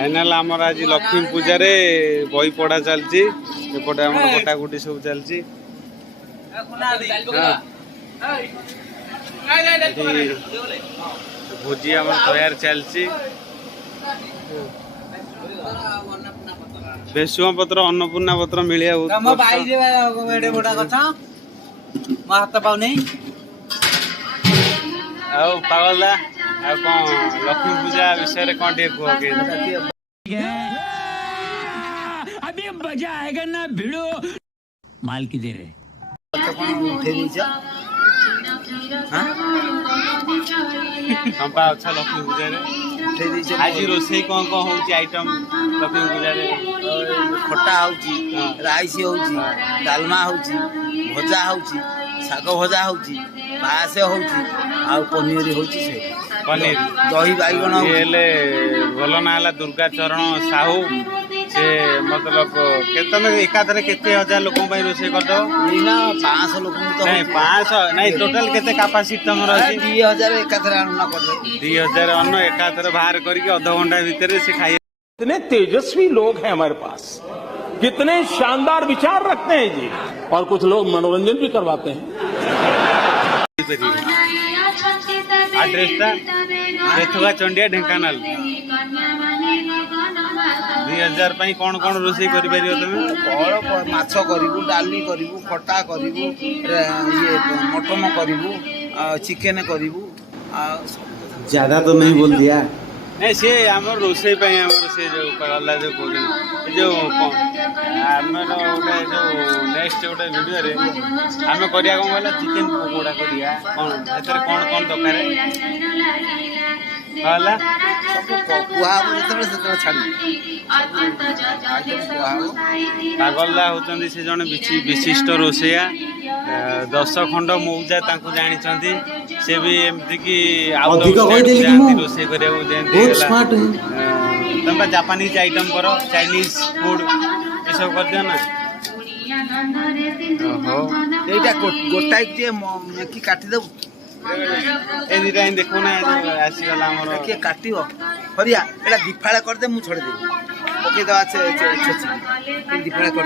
Final आमर आज लक्ष्मी पूजा रे बही पढ़ा चलती एपटे आम कटाकुटी सब चलती भोजी आम तैयार चलती भेसुआ पत्र अन्नपूर्णा पत्र मिलिया हाथ पाऊ नहीं पागला लक्ष्मी पूजा विषय रे कौन कह अभी मजा आएगा ना भिड़ो माल की दे रहे अच्छा लक्ष्मी पूजा रे आज रोसई कौन कौन हो आइटम लक्ष्मी पूजा रे खटा होची राइस होची डालमा होची भजा होची शाग भजा होची पास होची आ पनीर होची से पनीर दही बाइगण हेले भल ना है दुर्गा चरण साहू से मतलब केतन एकाथरे केते हजार लोक रोषे कर दो ना 500 लोक नहीं 500 नहीं टोटल केते कैपेसिटी तमर अछि 2000 एकाथरे अन्न कर दे 2000 अन्न एकाथरे बाहर करके आधा घंटा भीतर से खाई। कितने तेजस्वी लोग हैं हमारे पास, कितने शानदार विचार रखते हैं जी, और कुछ लोग मनोरंजन भी करवाते हैं। एथुआ चंडिया ढेंकानाल 2000 पाई कौन कौन रोषे कर पारियो तमे कौन माछ करिवु डाली करिवु खटा करिवु ये मटन करिवु चिकन करिवु ज्यादा तो नहीं बोल दिया नहीं से हमर रोषे पाई हमर से जो पगला जो बोल जो हमर ओटे जो नेक्स्ट ओटे वीडियो रे हमें करिया कोन वाला चिकन पकोड़ा करिया कोन एतर कोन कोन दरकार है वाला कुआ से छाड़ी पागला होचंदी से जने विशिष्ट रोषेया 10 खंड मौजा तांको जानिचंदी से भी एमती की अधिक कहि देली कि रोषे करे बहुत स्मार्ट है तम जापानीज आइटम करो चाइनीज फूड ये सब कर दिया ना ओहो एटा गोटाई जे मेकी काटी देबो एनी टाइम देखो ना आसी गला हमर के काटियो हरिया एटा दिफाळे कर दे मु छोड़ दे ओके दवा से दिफाळे कर